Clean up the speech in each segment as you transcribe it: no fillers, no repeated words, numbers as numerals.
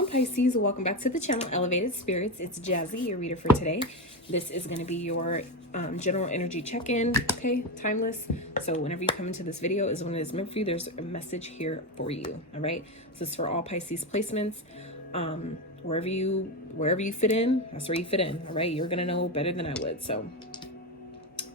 on, Pisces? Welcome back to the channel, Elevated Spirits. It's Jazzy, your reader for today. This is going to be your general energy check-in, okay? Timeless. So whenever you come into this video is when it is meant for you. There's a message here for you, all right? So this is for all Pisces placements. Wherever you fit in, that's where you fit in, all right? You're going to know better than I would. So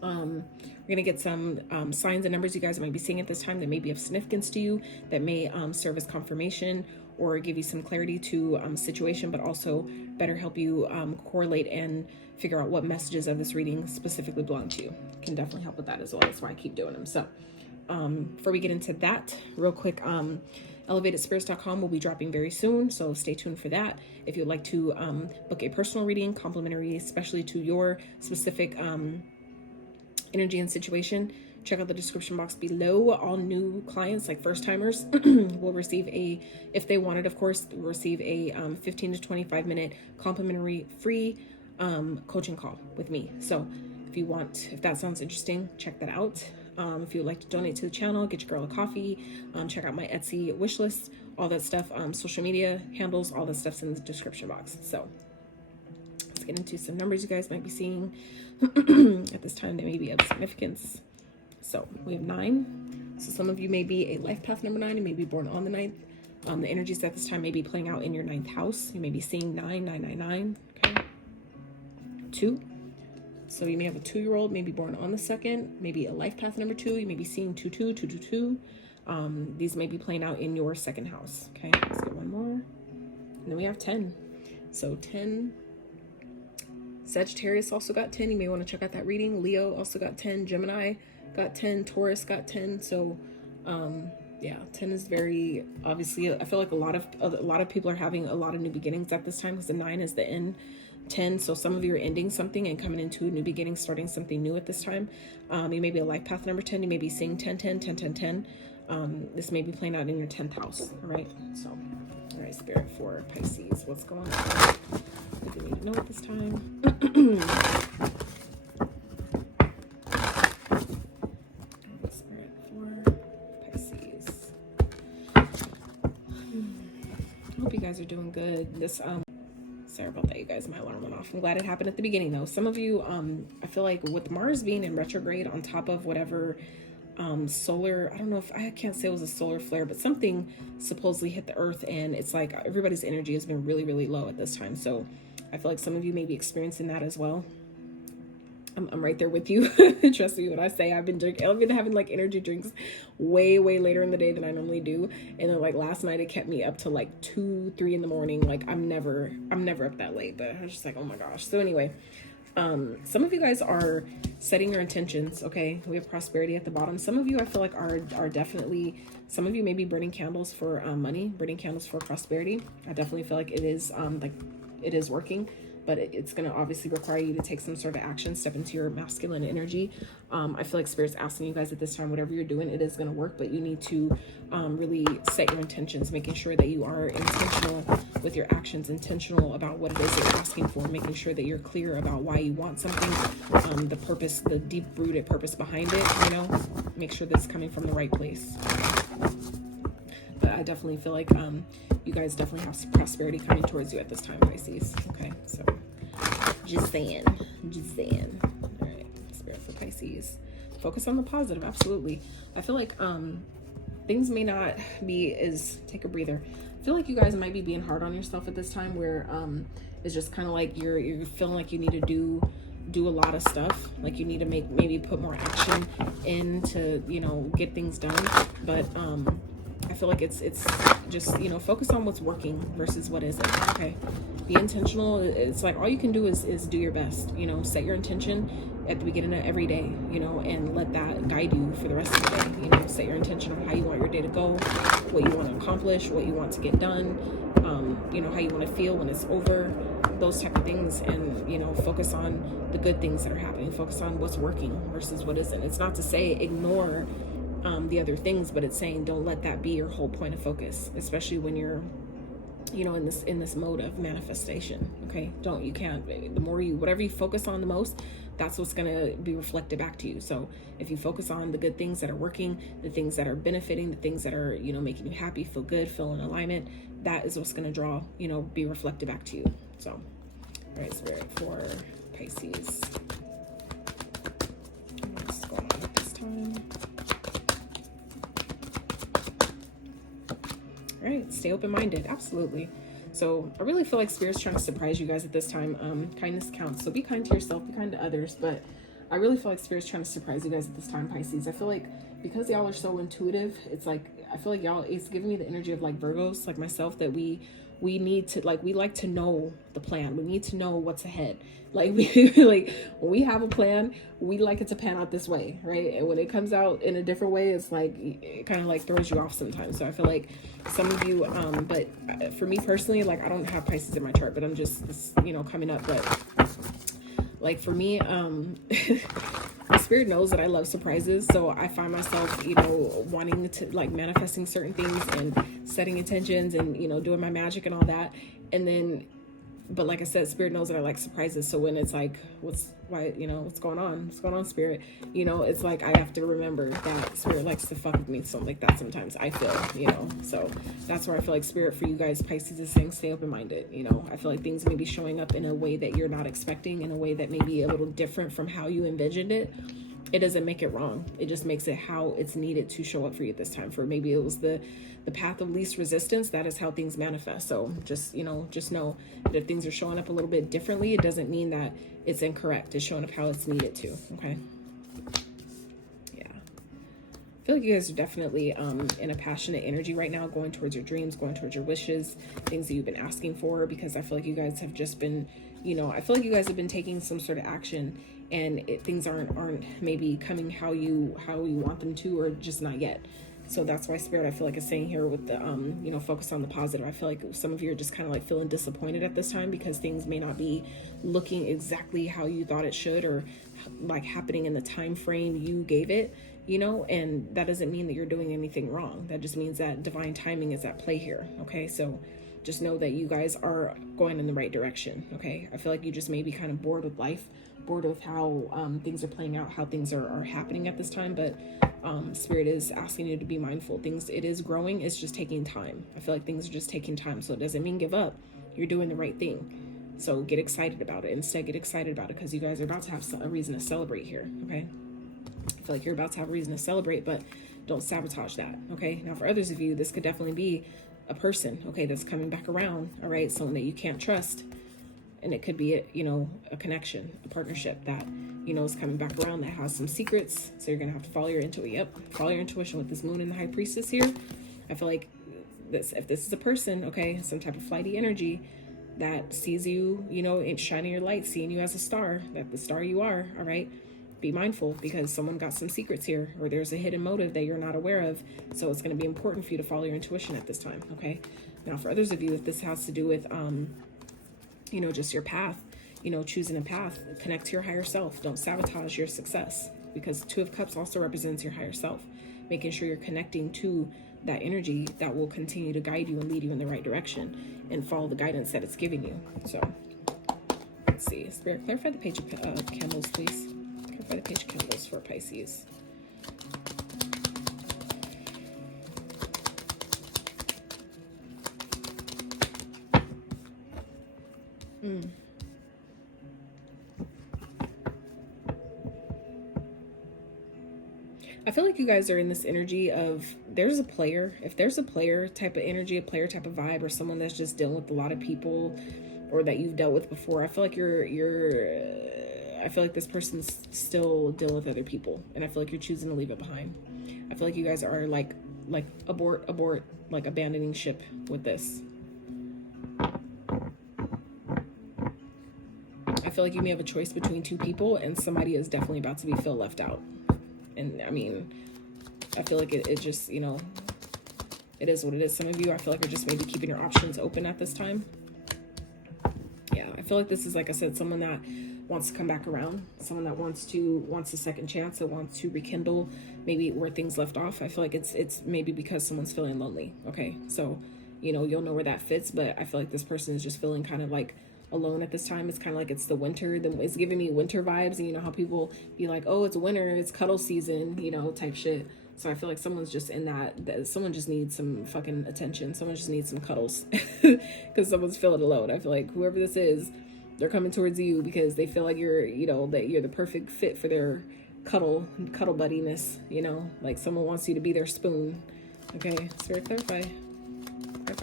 we're going to get some signs and numbers you guys might be seeing at this time that may be of significance to you, that may serve as confirmation or give you some clarity to situation, but also better help you correlate and figure out what messages of this reading specifically belong to you. Can definitely help with that as well. That's why I keep doing them. So before we get into that, real quick, elevatedspirits.com will be dropping very soon, so stay tuned for that. If you'd like to book a personal reading, complimentary, especially to your specific energy and situation, check out the description box below. All new clients, like first timers, will receive if they want it, of course, will receive a 15 to 25 minute complimentary free coaching call with me. So if that sounds interesting, check that out. If you'd like to donate to the channel, get your girl a coffee, check out my Etsy wish list, all that stuff, social media handles, all that stuff's in the description box. So let's get into some numbers you guys might be seeing at this time that may be of significance. So we have 9. So some of you may be a life path number 9 and may be born on the 9th. The energies at this time may be playing out in your 9th house. You may be seeing 9. Okay. 2. So you may have a 2-year-old, maybe born on the 2nd, maybe a life path number 2. You may be seeing 2. These may be playing out in your 2nd house. Okay, let's get one more. And then we have 10. So 10. Sagittarius also got 10. You may want to check out that reading. Leo also got 10. Gemini got 10. Taurus got 10. So yeah, 10 is very, obviously, I feel like a lot of people are having a lot of new beginnings at this time, because the 9 is the end. 10, so some of you are ending something and coming into a new beginning, starting something new at this time. You may be a life path number 10. You may be seeing 10. This may be playing out in your 10th house. All right, so all right, Spirit for Pisces, what's going on? What do you need to know at this time? Spirit for Pisces. I hope you guys are doing good. This sorry about that, you guys. My alarm went off. I'm glad it happened at the beginning, though. Some of you, I feel like with Mars being in retrograde on top of whatever solar, I don't know if I can't say it was a solar flare, but something supposedly hit the earth, and it's like everybody's energy has been really, really low at this time. So I feel like some of you may be experiencing that as well. I'm right there with you. Trust me when I say I've been having like energy drinks way later in the day than I normally do. And then like last night it kept me up to like 2, 3 in the morning. Like I'm never up that late, but I was just like, oh my gosh. So anyway, some of you guys are setting your intentions. Okay, we have prosperity at the bottom. Some of you I feel like are definitely, some of you may be burning candles for money, burning candles for prosperity. I definitely feel like it is like it is working, but it's going to obviously require you to take some sort of action, step into your masculine energy. I feel like Spirit's asking you guys at this time, whatever you're doing, it is going to work, but you need to really set your intentions, making sure that you are intentional with your actions, intentional about what it is that you're asking for, making sure that you're clear about why you want something, the purpose, the deep-rooted purpose behind it, you know, make sure that's coming from the right place. But I definitely feel like you guys definitely have some prosperity coming towards you at this time, Pisces. Okay, so just saying. All right, Spirit for Pisces. Focus on the positive, absolutely. I feel like things may not be as, take a breather. I feel like you guys might be being hard on yourself at this time, where it's just kind of like you're feeling like you need to do a lot of stuff, like you need to maybe put more action in to, you know, get things done. But I feel like it's just, you know, focus on what's working versus what isn't. Okay, be intentional. It's like all you can do is do your best, you know, set your intention at the beginning of every day, you know, and let that guide you for the rest of the day. You know, set your intention of how you want your day to go, what you want to accomplish, what you want to get done, you know, how you want to feel when it's over, those type of things. And, you know, focus on the good things that are happening, focus on what's working versus what isn't. It's not to say ignore the other things, but it's saying don't let that be your whole point of focus, especially when you're you know, in this mode of manifestation. Okay, you can't, the more you, whatever you focus on the most, that's what's going to be reflected back to you. So if you focus on the good things that are working, the things that are benefiting, the things that are, you know, making you happy, feel good, feel in alignment, that is what's going to draw, you know, be reflected back to you. So, all right, Spirit, for Pisces, what's going on at this time? All right, stay open-minded. Absolutely. So I really feel like Spirit's trying to surprise you guys at this time. Kindness counts. So be kind to yourself, be kind to others. But I really feel like Spirit's trying to surprise you guys at this time, Pisces. I feel like because y'all are so intuitive, it's like, I feel like y'all, it's giving me the energy of like Virgos, like myself, that we need to, like, we like to know the plan. We need to know what's ahead. Like, we like, when we have a plan, we like it to pan out this way, right? And when it comes out in a different way, it's like, it kind of like throws you off sometimes. So I feel like some of you, but for me personally, like, I don't have Pisces in my chart, but I'm just, you know, coming up. But like for me, Spirit knows that I love surprises. So I find myself, you know, wanting to, like, manifesting certain things and setting intentions and, you know, doing my magic and all that. And then, but like I said, Spirit knows that I like surprises. So when it's like, what's going on? What's going on, Spirit? You know, it's like, I have to remember that Spirit likes to fuck with me. So like that sometimes I feel, you know, so that's where I feel like Spirit for you guys, Pisces, is saying, stay open-minded. You know, I feel like things may be showing up in a way that you're not expecting, in a way that may be a little different from how you envisioned it. It doesn't make it wrong. It just makes it how it's needed to show up for you this time. For maybe it was the path of least resistance. That is how things manifest. So just, you know, just know that if things are showing up a little bit differently, it doesn't mean that it's incorrect. It's showing up how it's needed to. Okay. Yeah. I feel like you guys are definitely in a passionate energy right now, going towards your dreams, going towards your wishes, things that you've been asking for, because I feel like you guys have just been, you know, I feel like you guys have been taking some sort of action, and things aren't maybe coming how you want them to, or just not yet. So that's why Spirit, I feel like, is saying here with the you know, focus on the positive. I feel like some of you are just kind of like feeling disappointed at this time because things may not be looking exactly how you thought it should, or like happening in the time frame you gave it, you know. And that doesn't mean that you're doing anything wrong. That just means that divine timing is at play here. Okay, so just know that you guys are going in the right direction. Okay, I feel like you just may be kind of bored with life, bored with how things are playing out, how things are happening at this time. But Spirit is asking you to be mindful. Things, it is growing, it's just taking time. I feel like things are just taking time. So it doesn't mean give up. You're doing the right thing. So get excited about it. Instead, get excited about it, because you guys are about to have a reason to celebrate here. Okay, I feel like you're about to have a reason to celebrate, but don't sabotage that. Okay, now for others of you, this could definitely be a person, okay, that's coming back around. All right, someone that you can't trust. And it could be, you know, a connection, a partnership that, you know, is coming back around, that has some secrets. So you're going to have to follow your intuition. Yep. Follow your intuition with this moon and the high priestess here. I feel like if this is a person, okay, some type of flighty energy that sees you, you know, in shining your light, seeing you as a star, that the star you are. All right. Be mindful, because someone got some secrets here, or there's a hidden motive that you're not aware of. So it's going to be important for you to follow your intuition at this time. Okay. Now for others of you, if this has to do with, you know, just your path, you know, choosing a path, connect to your higher self. Don't sabotage your success, because Two of Cups also represents your higher self, making sure you're connecting to that energy that will continue to guide you and lead you in the right direction, and follow the guidance that it's giving you. So let's see, Spirit, clarify the Page of Candles, please. Clarify the Page of Candles for Pisces. I feel like you guys are in this energy of, there's a player. If there's a player type of energy, a player type of vibe, or someone that's just dealing with a lot of people, or that you've dealt with before, I feel like I feel like this person's still dealing with other people, and I feel like you're choosing to leave it behind. I feel like you guys are like abort, like abandoning ship with this. I feel like you may have a choice between two people, and somebody is definitely about to feel left out. And I mean, I feel like it just, you know, it is what it is. Some of you, I feel like, are just maybe keeping your options open at this time. Yeah, I feel like this is, like I said, someone that wants to come back around, someone that wants a second chance, that wants to rekindle maybe where things left off. I feel like it's maybe because someone's feeling lonely. Okay, so, you know, you'll know where that fits. But I feel like this person is just feeling kind of like alone at this time. It's kind of like it's the winter. It's giving me winter vibes. And you know how people be like, oh, it's winter, it's cuddle season, you know, type shit. So I feel like someone's just in that someone just needs some fucking attention. Someone just needs some cuddles because someone's feeling alone. I feel like whoever this is, they're coming towards you because they feel like you're, you know, that you're the perfect fit for their cuddle buddiness, you know, like someone wants you to be their spoon. Okay, Spirit, clarify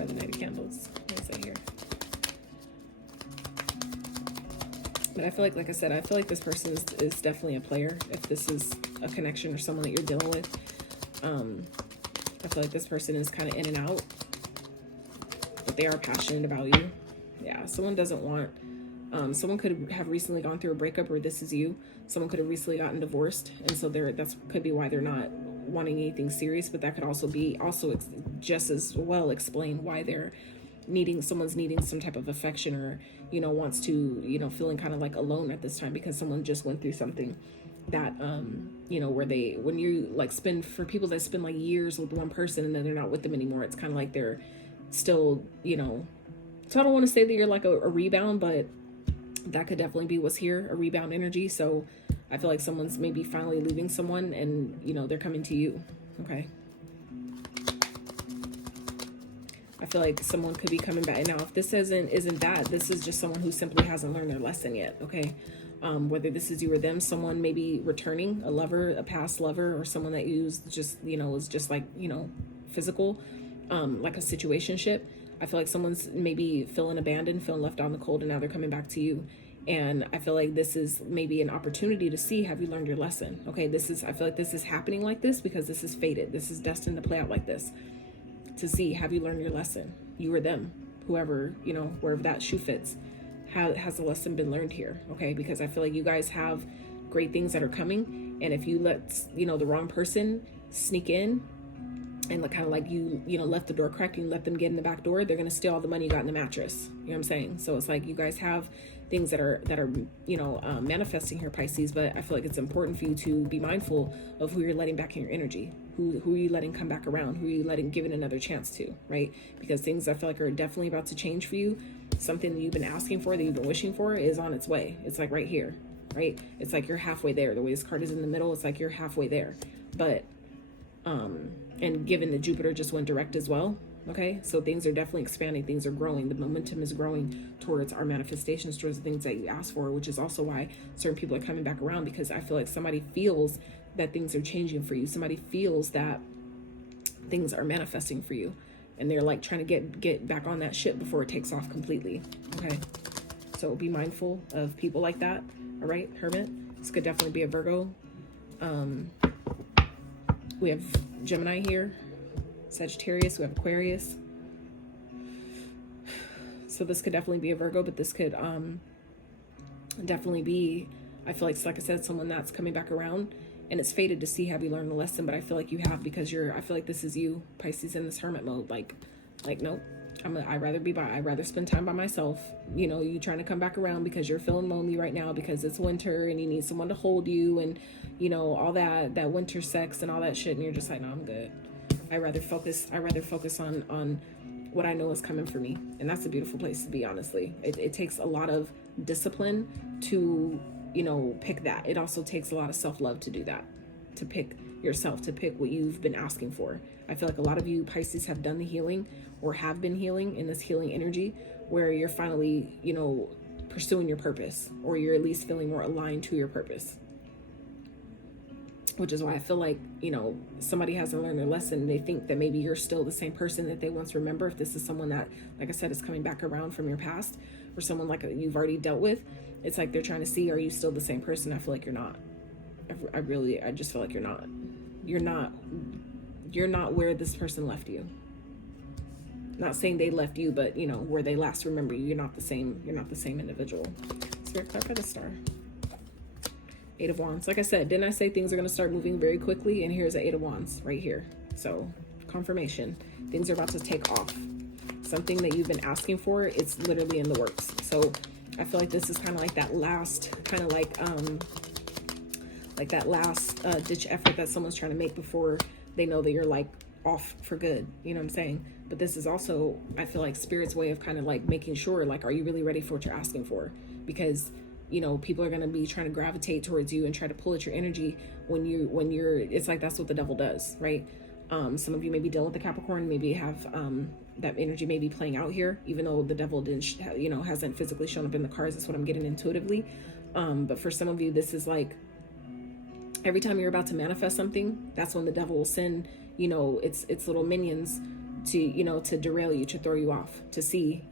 the Knight of Candles. What is that here? But I feel like I said, I feel like this person is definitely a player. If this is a connection or someone that you're dealing with, I feel like this person is kind of in and out, but they are passionate about you. Yeah, someone doesn't want, someone could have recently gone through a breakup, or this is you. Someone could have recently gotten divorced, and so that's could be why they're not wanting anything serious. But that could also be just as well explain why they're someone's needing some type of affection, or you know, wants to, you know, feeling kind of like alone at this time because someone just went through something that you know, where when you like for people that spend like years with one person and then they're not with them anymore, it's kind of like they're still, you know. So I don't want to say that you're like a rebound, but that could definitely be what's here, a rebound energy. So I feel like someone's maybe finally leaving someone and, you know, they're coming to you. Okay. I feel like someone could be coming back. Now, if this isn't that, this is just someone who simply hasn't learned their lesson yet. Okay. Whether this is you or them, someone maybe returning, a lover, a past lover, or someone that you just, you know, is just like, you know, physical, like a situationship. I feel like someone's maybe feeling abandoned, feeling left out in the cold, and now they're coming back to you. And I feel like this is maybe an opportunity to see, have you learned your lesson? Okay, I feel like this is happening like this because this is fated. This is destined to play out like this. To see, have you learned your lesson? You or them, whoever, you know, wherever that shoe fits. Has the lesson been learned here? Okay, because I feel like you guys have great things that are coming. And if you let, you know, the wrong person sneak in, and kind of like you know, left the door cracked, you let them get in the back door, they're going to steal all the money you got in the mattress. You know what I'm saying? So it's like you guys have things that are you know, manifesting here, Pisces. But I feel like it's important for you to be mindful of who you're letting back in your energy. Who are you letting come back around? Who are you letting give it another chance to, right? Because things I feel like are definitely about to change for you. Something that you've been asking for, that you've been wishing for, is on its way. It's like right here, right? It's like you're halfway there. The way this card is in the middle, it's like you're halfway there. But and given that Jupiter just went direct as well, okay, so things are definitely expanding, things are growing, the momentum is growing towards our manifestations, towards the things that you asked for, which is also why certain people are coming back around, because I feel like somebody feels that things are changing for you. Somebody feels that things are manifesting for you, and they're like trying to get back on that ship before it takes off completely. Okay, so be mindful of people like that. All right, Hermit, this could definitely be a Virgo. We have Gemini here, Sagittarius, we have Aquarius. So this could definitely be a Virgo, but this could definitely be, I feel like I said, someone that's coming back around, and it's fated to see, have you learned the lesson? But I feel like you have, because I feel like this is you, Pisces, in this hermit mode. Like nope, I'd rather spend time by myself. You know, you trying to come back around because you're feeling lonely right now because it's winter and you need someone to hold you, and you know, all that winter sex and all that shit, and you're just like, no, I'm good. I rather focus on what I know is coming for me. And that's a beautiful place to be, honestly. It takes a lot of discipline to, you know, pick that. It also takes a lot of self-love to do that, to pick yourself, to pick what you've been asking for. I feel like a lot of you Pisces have done the healing, or have been healing in this healing energy, where you're finally, you know, pursuing your purpose, or you're at least feeling more aligned to your purpose. Which is why I feel like, you know, somebody hasn't learned their lesson. They think that maybe you're still the same person that they once remember. If this is someone that, like I said, is coming back around from your past, or someone like you've already dealt with, it's like they're trying to see, are you still the same person? I feel like you're not. I just feel like you're not. You're not where this person left you. Not saying they left you, but you know, where they last remember you. You're not the same individual. Spirit, clarify the star. 8 of Wands. Like I said, didn't I say things are going to start moving very quickly? And here's the 8 of Wands right here. So confirmation, things are about to take off. Something that you've been asking for, it's literally in the works. So I feel like this is kind of like that last, ditch effort that someone's trying to make before they know that you're like off for good, you know what I'm saying? But this is also, I feel like, Spirit's way of kind of like making sure, like, are you really ready for what you're asking for? Because, you know, people are going to be trying to gravitate towards you and try to pull at your energy when you're, it's like, that's what the devil does, right? Some of you may be dealing with the Capricorn, maybe have that energy may be playing out here, even though the devil didn't, hasn't physically shown up in the cards. That's what I'm getting intuitively. But for some of you, this is like, every time you're about to manifest something, that's when the devil will send, its little minions to, to derail you, to throw you off, to see,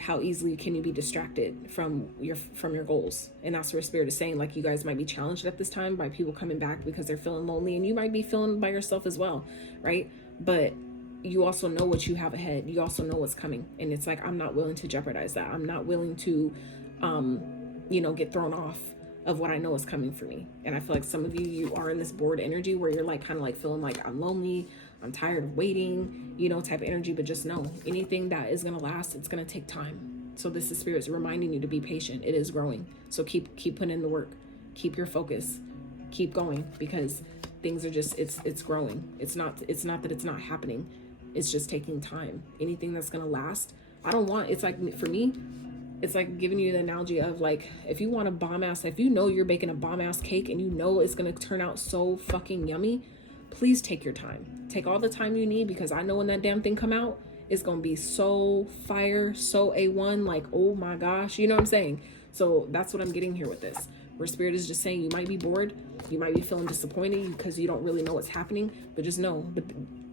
how easily can you be distracted from your goals. And that's where Spirit is saying, like, you guys might be challenged at this time by people coming back because they're feeling lonely, and you might be feeling by yourself as well, right? But you also know what you have ahead. You also know what's coming. And it's like, I'm not willing to jeopardize that. I'm not willing to, get thrown off of what I know is coming for me. And I feel like some of you are in this bored energy where you're like, kind of like feeling like, I'm lonely, I'm tired of waiting, type of energy. But just know, anything that is going to last, it's going to take time. So this is Spirit's reminding you to be patient. It is growing. So keep putting in the work, keep your focus, keep going, because things are just, it's growing. It's not that it's not happening. It's just taking time. Anything that's going to last, it's like, for me, it's like giving you the analogy of, like, if you want a bomb ass, if you know you're baking a bomb ass cake and you know it's going to turn out so fucking yummy, please take your time. Take all the time you need, because I know when that damn thing come out, it's going to be so fire, so A1, like, oh my gosh, you know what I'm saying? So that's what I'm getting here with this, where Spirit is just saying, you might be bored, you might be feeling disappointed because you don't really know what's happening, but just know,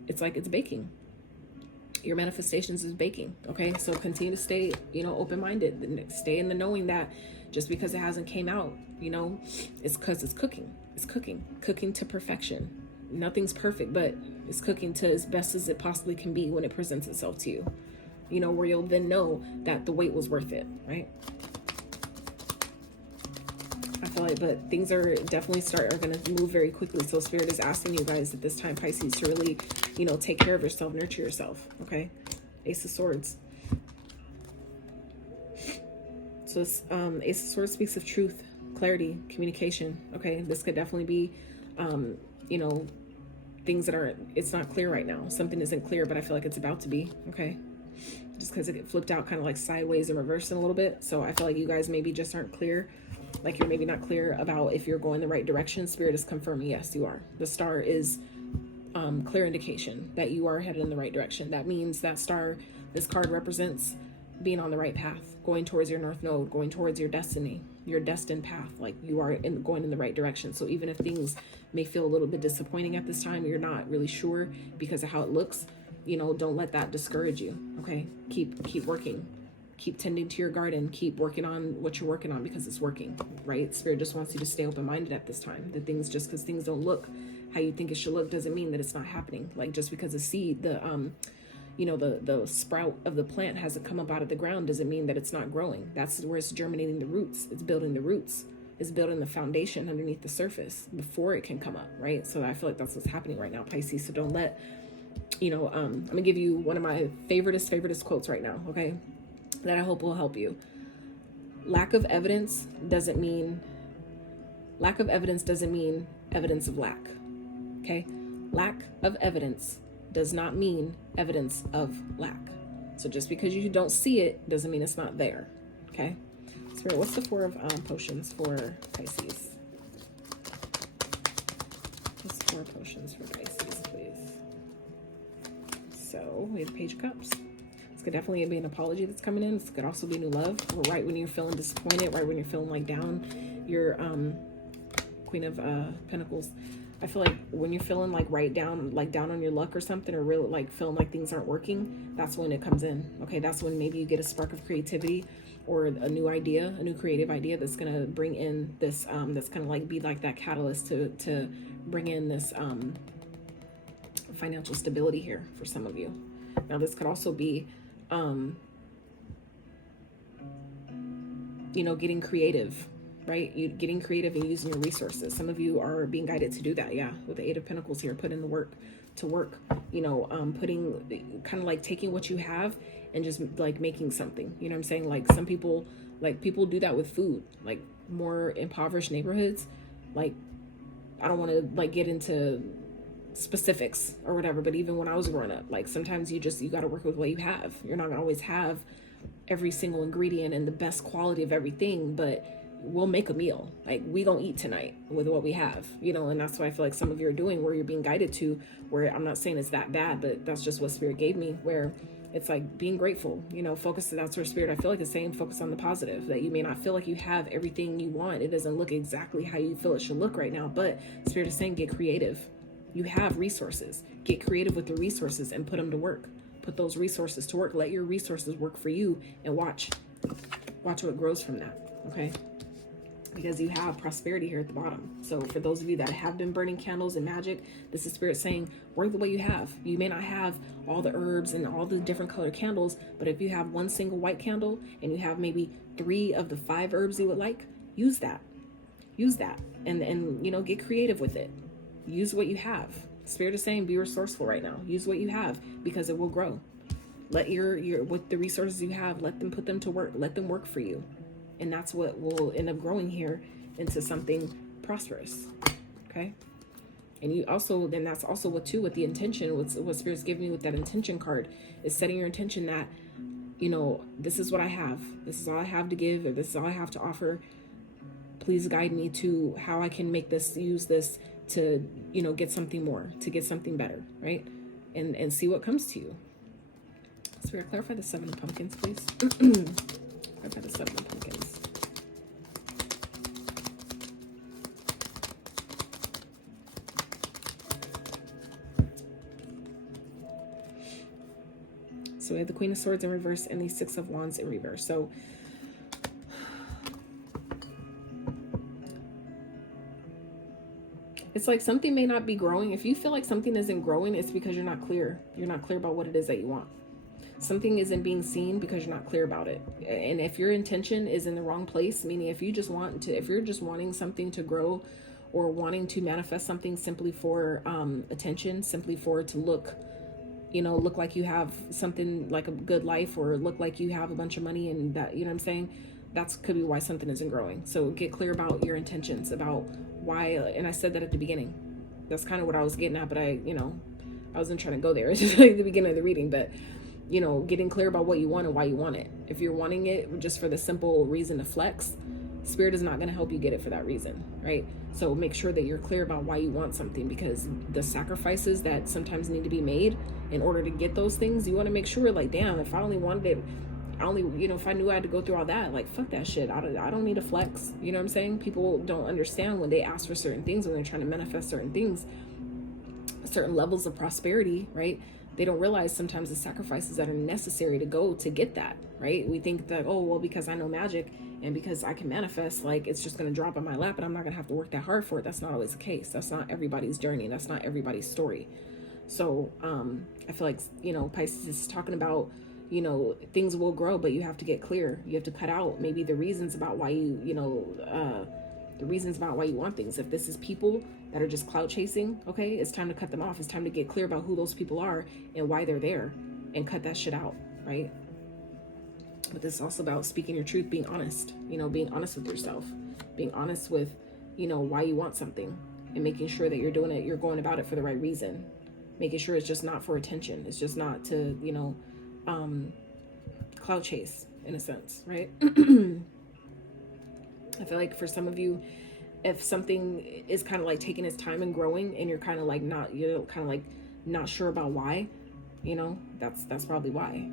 it's like, it's baking. Your manifestations is baking. Okay. So continue to stay, open-minded, and stay in the knowing that just because it hasn't came out, it's because it's cooking to perfection. Nothing's perfect, but it's cooking to as best as it possibly can be when it presents itself to you, where you'll then know that the wait was worth it. Right. I feel like, but things are definitely are going to move very quickly. So Spirit is asking you guys at this time, Pisces, to really, take care of yourself, nurture yourself. Okay. Ace of Swords. So this, Ace of Swords speaks of truth, clarity, communication. Okay. This could definitely be, things that it's not clear right now. Something isn't clear, but I feel like it's about to be. Okay. Just because it flipped out kind of like sideways and reversed in a little bit. So I feel like you guys maybe just aren't clear. Like, you're maybe not clear about if you're going the right direction. Spirit is confirming, yes, you are. The star is clear indication that you are headed in the right direction. That means that star, this card represents being on the right path, going towards your north node, going towards your destiny, your destined path. Like, you are going in the right direction. So even if things may feel a little bit disappointing at this time, you're not really sure because of how it looks, don't let that discourage you. Okay. Keep working. Keep tending to your garden, keep working on what you're working on, because it's working, right? Spirit just wants you to stay open-minded at this time. The things, just because things don't look how you think it should look, doesn't mean that it's not happening. Like, just because the seed, the sprout of the plant hasn't come up out of the ground, doesn't mean that it's not growing. That's where it's germinating the roots. It's building the roots. It's building the foundation underneath the surface before it can come up, right? So I feel like that's what's happening right now, Pisces. So don't let, I'm gonna give you one of my favoriteest quotes right now, okay? That I hope will help you. Lack of evidence doesn't mean evidence of lack. Okay? Lack of evidence does not mean evidence of lack. So just because you don't see it doesn't mean it's not there. Okay? Spirit, what's the Four of Potions for Pisces? What's the Four of Potions for Pisces, please? So we have the Page of Cups. Could definitely be an apology that's coming in. This could also be new love, or right when you're feeling disappointed, right when you're feeling like down. Your Queen of Pentacles. I feel like when you're feeling like down on your luck or something, or really like feeling like things aren't working, that's when it comes in. Okay, that's when maybe you get a spark of creativity or a new idea, a new creative idea that's gonna bring in this that's gonna like be like that catalyst to bring in this financial stability here for some of you. Now this could also be getting creative, right? Getting creative and using your resources. Some of you are being guided to do that. Yeah. With the Eight of Pentacles here, put in the work to work, putting kind of like taking what you have and just like making something, you know what I'm saying? Like some people, people do that with food, like more impoverished neighborhoods. Like, I don't want to like get into specifics or whatever. But even when I was growing up, like sometimes you got to work with what you have. You're not gonna always have every single ingredient and the best quality of everything, but we'll make a meal. Like, we gonna eat tonight with what we have, you know. And that's what I feel like some of you are doing, where you're being guided to, where I'm not saying it's that bad, but that's just what Spirit gave me, where it's like being grateful, you know, focus. That's where Spirit, I feel like, is saying focus on the positive, that you may not feel like you have everything you want. It doesn't look exactly how you feel it should look right now, but Spirit is saying get creative. You have resources. Get creative with the resources and put them to work. Put those resources to work. Let your resources work for you, and watch what grows from that, okay? Because you have prosperity here at the bottom. So for those of you that have been burning candles in magic, this is Spirit saying, work the way you have. You may not have all the herbs and all the different color candles, but if you have one single white candle and you have maybe 3 of the 5 herbs you would like, use that. And you know, get creative with it. Use what you have. Spirit is saying, be resourceful right now. Use what you have, because it will grow. Let your with the resources you have, let them put them to work. Let them work for you. And that's what will end up growing here into something prosperous. Okay. And you also, then that's also what too, with the intention, what Spirit's giving you with that intention card, is setting your intention that, you know, this is what I have. This is all I have to give, or this is all I have to offer. Please guide me to how I can make this, use this to, you know, get something more, to get something better, right? And see what comes to you. Spirit, clarify the 7 of pumpkins, please. Clarify the 7 of pumpkins. So we have the Queen of Swords in reverse and the 6 of Wands in reverse. So it's like something may not be growing. If you feel like something isn't growing, it's because you're not clear. You're not clear about what it is that you want. Something isn't being seen because you're not clear about it. And if your intention is in the wrong place, meaning if you're just wanting something to grow, or wanting to manifest something simply for attention, simply for it to look, you know, look like you have something like a good life, or look like you have a bunch of money, and that, you know what I'm saying? That's could be why something isn't growing. So get clear about your intentions, about why. And I said that at the beginning. That's kind of what I was getting at, but I wasn't trying to go there. It's just like the beginning of the reading, but you know, getting clear about what you want and why you want it. If you're wanting it just for the simple reason to flex, Spirit is not going to help you get it for that reason, right? So make sure that you're clear about why you want something, because the sacrifices that sometimes need to be made in order to get those things, you want to make sure, like, damn, if I only wanted it, if I knew I had to go through all that, like, fuck that shit. I don't need a flex. You know what I'm saying? People don't understand when they ask for certain things, when they're trying to manifest certain things, certain levels of prosperity, right? They don't realize sometimes the sacrifices that are necessary to go to get that, right? We think that, oh, well, because I know magic and because I can manifest, like, it's just going to drop in my lap and I'm not going to have to work that hard for it. That's not always the case. That's not everybody's journey. That's not everybody's story. So I feel like, you know, Pisces is talking about, you know, things will grow, but you have to get clear. You have to cut out maybe the reasons about why the reasons about why you want things. If this is people that are just clout chasing, okay, it's time to cut them off. It's time to get clear about who those people are and why they're there, and cut that shit out, right? But this is also about speaking your truth, being honest, you know, being honest with yourself, being honest with, you know, why you want something, and making sure that you're doing it, you're going about it for the right reason, making sure it's just not for attention. It's just not to, you know, clout chase in a sense, right? I feel like for some of you, if something is kind of like taking its time and growing, and you're kind of like not sure about why, you know, that's probably why.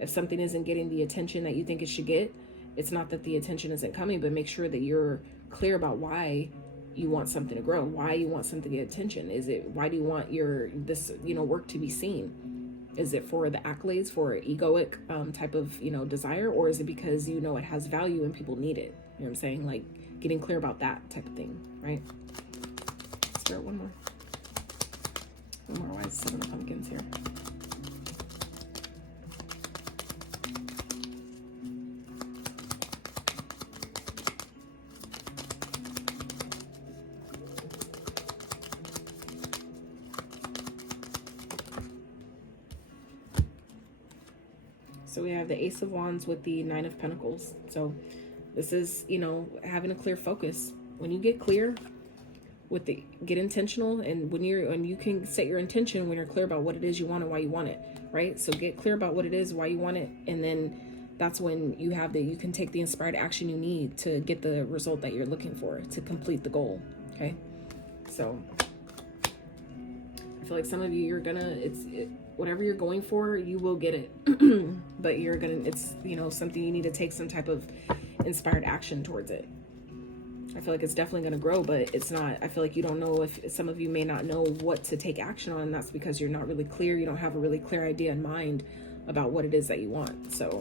If something isn't getting the attention that you think it should get, it's not that the attention isn't coming, but make sure that you're clear about why you want something to grow, why you want something to get attention. Why do you want this work to be seen? Is it for the accolades, for egoic type of, you know, desire, or is it because you know it has value and people need it? You know what I'm saying? Like, getting clear about that type of thing, right? Spirit, one more. Why is 7 of pumpkins here? So we have the Ace of Wands with the 9 of Pentacles. So this is, you know, having a clear focus. When you get clear, with the get intentional. And when you can set your intention when you're clear about what it is you want and why you want it, right? So get clear about what it is, why you want it, and then that's when you can take the inspired action you need to get the result that you're looking for, to complete the goal. Okay, so I feel like some of you, whatever you're going for, you will get it. But it's, something you need to take some type of inspired action towards it. I feel like it's definitely going to grow, but it's not, I feel like you don't know, if some of you may not know what to take action on, and that's because you're not really clear. You don't have a really clear idea in mind about what it is that you want. So,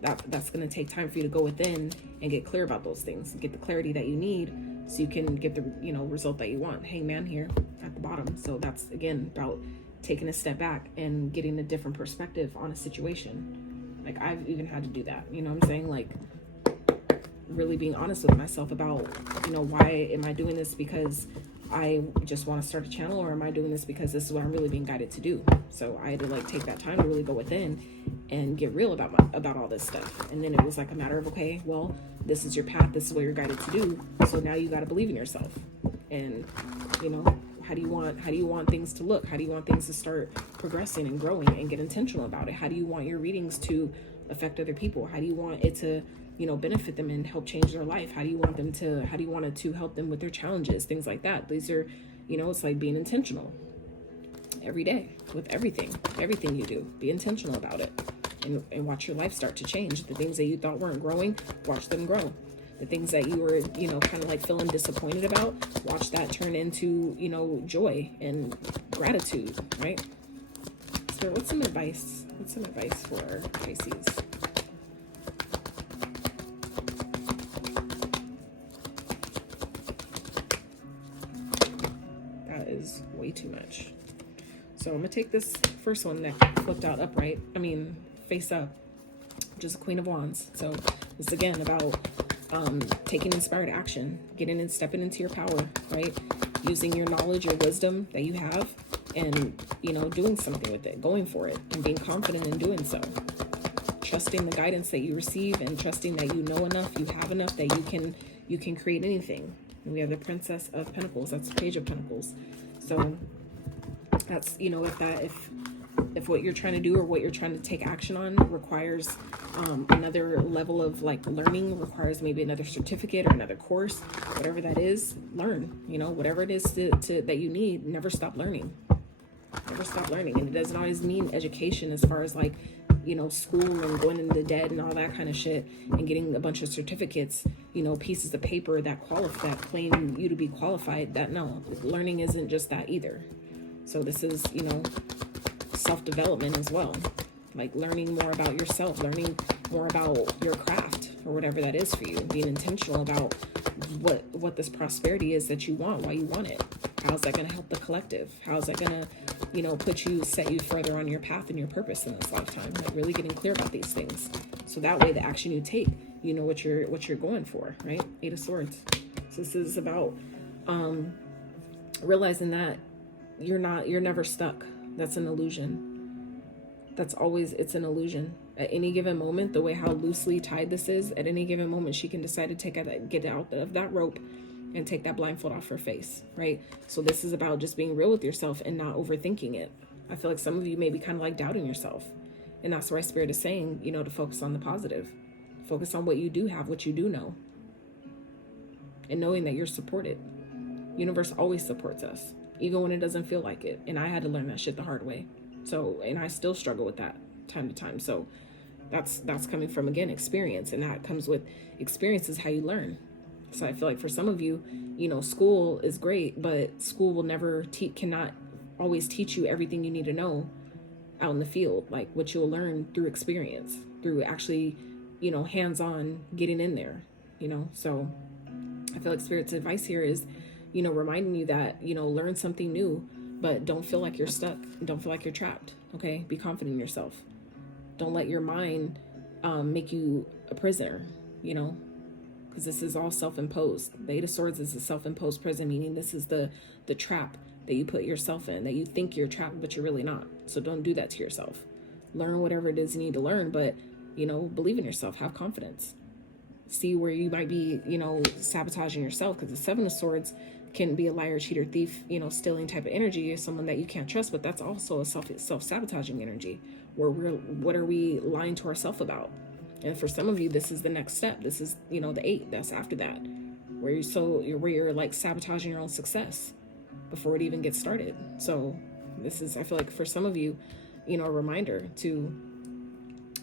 that's going to take time for you to go within and get clear about those things, get the clarity that you need so you can get the, result that you want. Hangman here at the bottom. So that's, again, about taking a step back and getting a different perspective on a situation. Like, I've even had to do that, what I'm saying? Like, really being honest with myself about, why am I doing this because I just want to start a channel, or am I doing this because this is what I'm really being guided to do? So I had to take that time to really go within and get real about all this stuff. And then it was like a matter of, okay, well, this is your path, this is what you're guided to do. So now you got to believe in yourself. And how do you want things to look? How do you want things to start progressing and growing, and get intentional about it? How do you want your readings to affect other people? How do you want it to benefit them and help change their life? How do you want it to help them with their challenges, things like that? These are, it's like being intentional every day with everything you do. Be intentional about it, and watch your life start to change. The things that you thought weren't growing, watch them grow. The things that you were, kind of like feeling disappointed about, watch that turn into, joy and gratitude, right? So what's some advice? For Pisces? Is way too much. So I'm gonna take this first one that flipped out upright, face up, which is the Queen of Wands. So this is again about taking inspired action, getting and stepping into your power, right? Using your knowledge, your wisdom that you have, and doing something with it, going for it, and being confident in doing so. Trusting the guidance that you receive, and trusting that you know enough, you have enough, that you can create anything. And we have the Princess of Pentacles. That's the Page of Pentacles. So that's, if what you're trying to do, or what you're trying to take action on, requires another level of learning, requires maybe another certificate or another course, whatever that is, learn. Whatever it is that you need, never stop learning. Never stop learning. And it doesn't always mean education as far as school and going into debt and all that kind of shit, and getting a bunch of certificates, pieces of paper that claim you to be qualified. That, no, learning isn't just that either. So this is, self-development as well, like learning more about yourself, learning more about your craft, or whatever that is for you, being intentional about what this prosperity is that you want, why you want it. How's that going to help the collective? How's that going to, set you further on your path and your purpose in this lifetime? Like, really getting clear about these things. So that way, the action you take, what you're going for, right? 8 of Swords. So this is about realizing that you're never stuck. That's an illusion. It's an illusion. At any given moment, the way how loosely tied this is, at any given moment, she can decide to get out of that rope and take that blindfold off her face, right? So this is about just being real with yourself and not overthinking it. I feel like some of you may be kind of like doubting yourself. And that's why Spirit is saying, to focus on the positive. Focus on what you do have, what you do know. And knowing that you're supported. Universe always supports us, even when it doesn't feel like it. And I had to learn that shit the hard way. So, and I still struggle with that time to time. So that's coming from, again, experience. And that comes with experience is how you learn. So I feel like for some of you, school is great, but school will cannot always teach you everything you need to know out in the field. Like, what you'll learn through experience, through actually, hands-on getting in there, So I feel like Spirit's advice here is, reminding you that, learn something new, but don't feel like you're stuck. Don't feel like you're trapped. Okay. Be confident in yourself. Don't let your mind make you a prisoner, because this is all self-imposed. The 8 of Swords is a self-imposed prison, meaning this is the trap that you put yourself in, that you think you're trapped, but you're really not. So don't do that to yourself. Learn whatever it is you need to learn, but, believe in yourself, have confidence. See where you might be, sabotaging yourself, because the 7 of Swords, can be a liar, cheater, thief, you know, stealing type of energy is someone that you can't trust, but that's also a self-sabotaging energy where what are we lying to ourselves about? And for some of you, this is the next step. This is, you know, the 8 that's after that, where you're like sabotaging your own success before it even gets started. So this is, I feel like for some of you, you know, a reminder to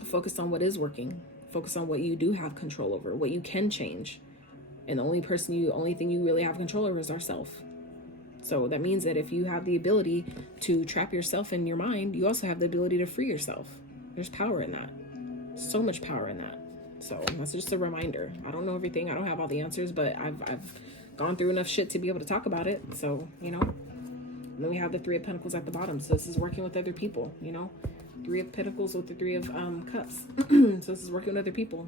focus on what is working, focus on what you do have control over, what you can change. And the only thing you really have control over is ourself. So that means that if you have the ability to trap yourself in your mind, you also have the ability to free yourself. There's power in that. So much power in that. So that's just a reminder. I don't know everything. I don't have all the answers, but I've gone through enough shit to be able to talk about it. So, you know, and then we have the 3 of Pentacles at the bottom. So this is working with other people, you know, 3 of Pentacles with the 3 of Cups. So this is working with other people,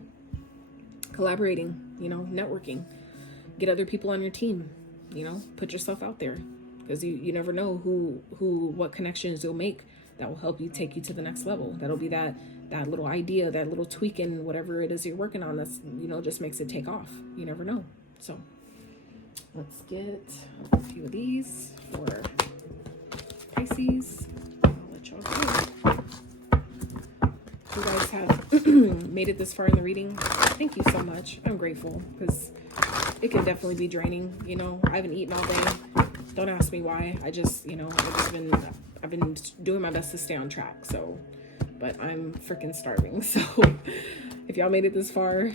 collaborating, you know, networking, get other people on your team, you know, put yourself out there, because you never know what connections you'll make that will help you take you to the next level. That'll be that little idea, that little tweak in whatever it is you're working on that's, you know, just makes it take off. You never know. So let's get a few of these for Pisces. I'll let y'all go. You guys have made it this far in the reading. Thank you so much. I'm grateful, because it can definitely be draining. You know, I haven't eaten all day. Don't ask me why. I just, you know, I've been doing my best to stay on track. So, but I'm freaking starving. So if y'all made it this far,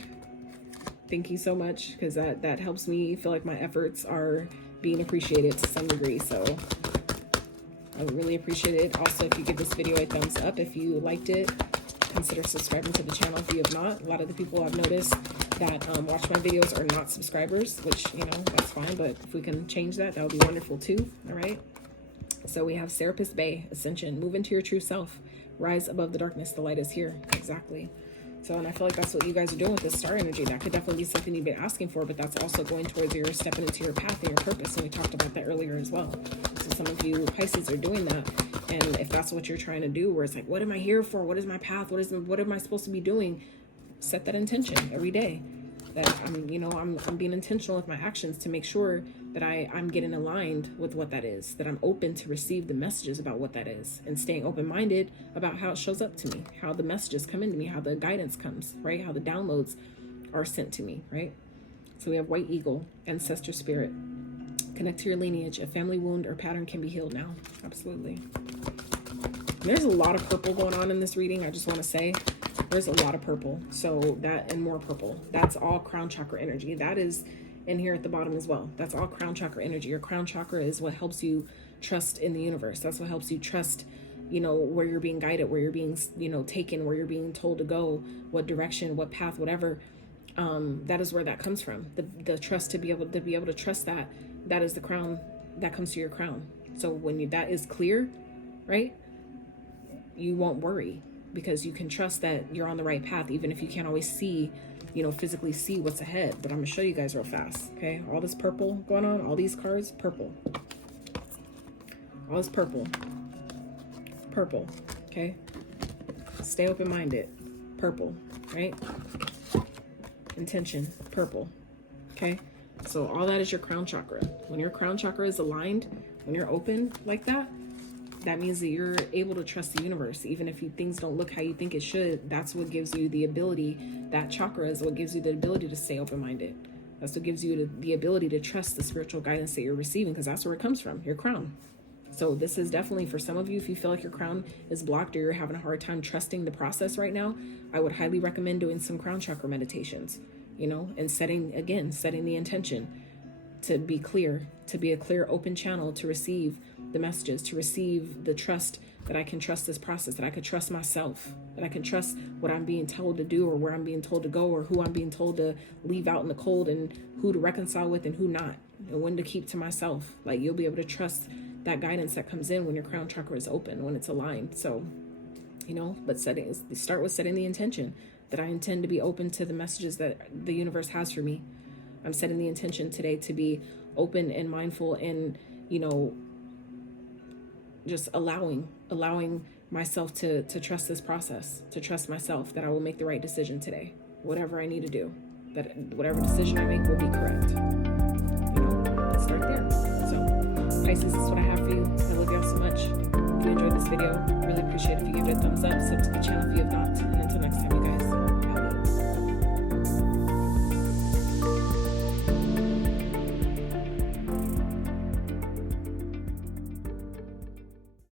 thank you so much, because that helps me feel like my efforts are being appreciated to some degree. So I would really appreciate it. Also, if you give this video a thumbs up, if you liked it, consider subscribing to the channel if you have not. A lot of the people I've noticed that watch my videos are not subscribers, which, you know, that's fine, but if we can change that, that would be wonderful too. All right. So we have Serapis Bay, Ascension, move into your true self, rise above the darkness, the light is here. Exactly. So, and I feel like that's what you guys are doing with this star energy. That could definitely be something you've been asking for, but that's also going towards your stepping into your path and your purpose. And we talked about that earlier as well. So some of you Pisces are doing that. And if that's what you're trying to do, where it's like, what am I here for? What is my path? What am I supposed to be doing? Set that intention every day. That I'm being intentional with my actions to make sure that I'm getting aligned with what that is, that I'm open to receive the messages about what that is, and staying open-minded about how it shows up to me, how the messages come into me, how the guidance comes, right? How the downloads are sent to me, right? So we have White Eagle, Ancestor Spirit. Connect to your lineage. A family wound or pattern can be healed now. Absolutely. There's a lot of purple going on in this reading. I just want to say there's a lot of purple. So that, and more purple. That's all crown chakra energy. That is in here at the bottom as well. That's all crown chakra energy. Your crown chakra is what helps you trust in the universe. That's what helps you trust, you know, where you're being guided, where you're being, you know, taken, where you're being told to go, what direction, what path, whatever. That is where that comes from. The trust, to be able to trust that is the crown that comes to your crown. So when that is clear, right, you won't worry, because you can trust that you're on the right path, even if you can't always see, you know, physically see what's ahead. But I'm gonna show you guys real fast. Okay, all this purple going on, all these cards, purple, all this purple. Okay, stay open-minded. Purple, right? Intention, purple. Okay, so all that is your crown chakra. When your crown chakra is aligned, when you're open like that, that means that you're able to trust the universe. Even if things don't look how you think it should, that's what gives you the ability, that chakra is what gives you the ability to stay open-minded. That's what gives you the ability to trust the spiritual guidance that you're receiving, because that's where it comes from, your crown. So this is definitely for some of you, if you feel like your crown is blocked or you're having a hard time trusting the process right now, I would highly recommend doing some crown chakra meditations, you know, and setting the intention to be clear, to be a clear, open channel to receive the messages, to receive the trust, that I can trust this process, that I can trust myself, that I can trust what I'm being told to do, or where I'm being told to go, or who I'm being told to leave out in the cold, and who to reconcile with and who not, and when to keep to myself. Like, you'll be able to trust that guidance that comes in when your crown chakra is open, when it's aligned. So, you know, but start with setting the intention that I intend to be open to the messages that the universe has for me. I'm setting the intention today to be open and mindful, and, you know, just allowing myself to trust this process, to trust myself that I will make the right decision today. Whatever I need to do, that whatever decision I make will be correct. You know, let's start there. Pisces, this is what I have for you. I love y'all so much. If you enjoyed this video, really appreciate it if you give it a thumbs up. Sub to the channel if you have not. And until next time, you guys.